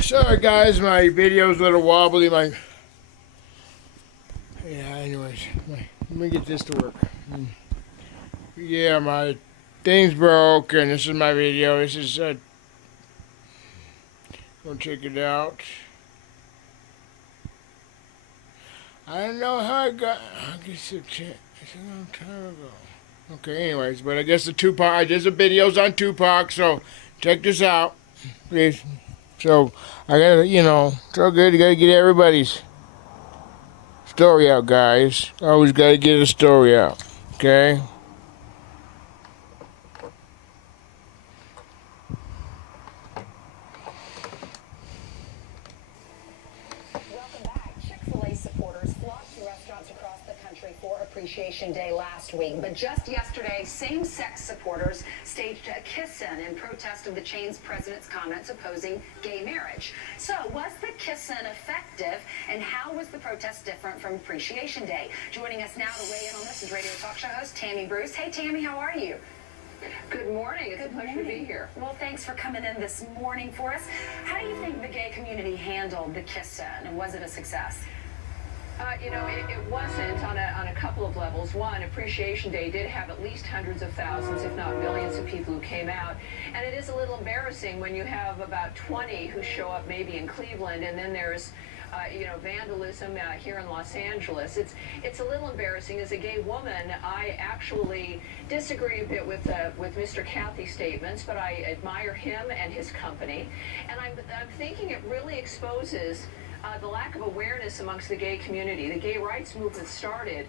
Sorry guys, my video's a little wobbly. Anyways, let me get this to work. Yeah, my thing's broke, and this is my video. This is go check it out. I don't know how I guess it's a long time ago. Okay, anyways, but I guess the Tupac. I did some videos on Tupac, so check this out, please. So I gotta, so good. You gotta get everybody's story out, guys. Always gotta get a story out. Okay. Welcome back. Chick-fil-A supporters flocked to restaurants across the country for Appreciation Day last week. But just yesterday, same-sex supporters staged a kiss-in in protest of the chain's president's comments opposing gay marriage. So, was the kiss-in effective, and how was the protest different from Appreciation Day? Joining us now to weigh in on this is radio talk show host Tammy Bruce. Hey, Tammy, how are you? Good morning. It's a pleasure to be here. Well, thanks for coming in this morning for us. How do you think the gay community handled the kiss-in, and was it a success? It wasn't on a couple of levels. One, Appreciation Day did have at least hundreds of thousands, if not millions of people who came out. And it is a little embarrassing when you have about 20 who show up maybe in Cleveland, and then there's vandalism here in Los Angeles. It's a little embarrassing. As a gay woman, I actually disagree a bit with Mr. Cathy's statements, but I admire him and his company. And I'm thinking it really exposes the lack of awareness amongst the gay community. The gay rights movement started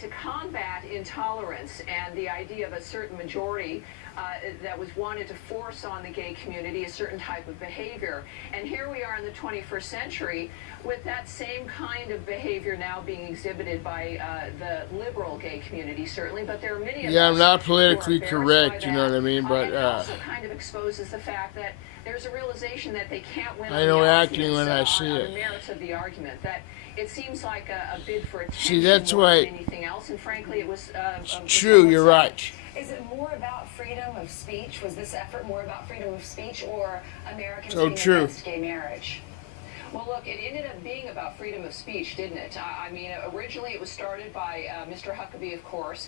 to combat intolerance and the idea of a certain majority that was wanted to force on the gay community a certain type of behavior. And here we are in the 21st century with that same kind of behavior now being exhibited by the liberal gay community, certainly, but there are many of us. Yeah, I'm not politically who are correct, you know what I embarrassed mean, by but that. It also kind of exposes the fact that there's a realization that they can't win. I know on acting when I see on it. the merits of the argument. That it seems like a bid for attention. See, that's more why. than anything else, and frankly, it was True, you're right. Is it more about freedom of speech? Was this effort more about freedom of speech or Americans So being true. against gay marriage? Well, look, it ended up being about freedom of speech, didn't it? I mean, originally it was started by Mr. Huckabee, of course,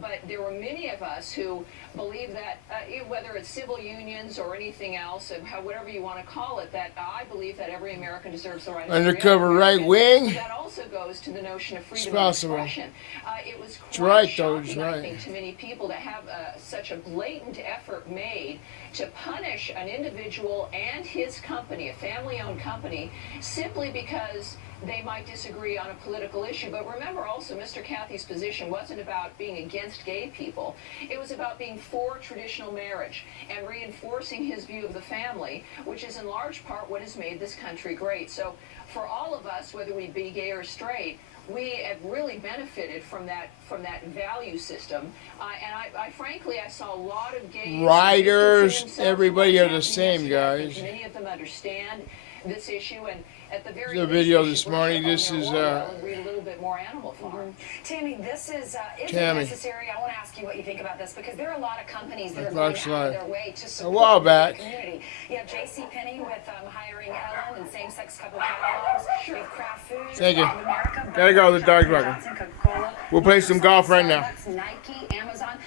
but there were many of us who believe that whether it's civil unions or anything else, whatever you want to call it, that I believe that every American deserves the right of Undercover right wing. That also goes to the notion of freedom It's possible. of expression. It was It's quite right, though. It's shocking, I right. think, to many people to have such a blatant effort made to punish an individual and his company, a family-owned company, simply because they might disagree on a political issue. But remember also, Mr. Cathy's position wasn't about being against gay people. It was about being for traditional marriage and reinforcing his view of the family, which is in large part what has made this country great. So for all of us, whether we be gay or straight, we have really benefited from that value system, and I frankly saw a lot of gays. Writers, everybody are the same, guys. Many of them understand this issue, and at the very The least, video they this should morning. worship This on is their own and read a little bit more Animal Farm. Tammy, this is it Tammy. necessary? I want to ask you what you think about this, because there are a lot of companies that are Fox going out of Live. their way to A support while the back. community. You have JCPenney with hiring Ellen and same-sex couple catalogs. You have Kraft Foods, Thank you. Bank of America, Gotta go, the dog's Johnson & barking. Johnson, Coca-Cola. We'll play some golf right now. Starbucks, Nike, Amazon.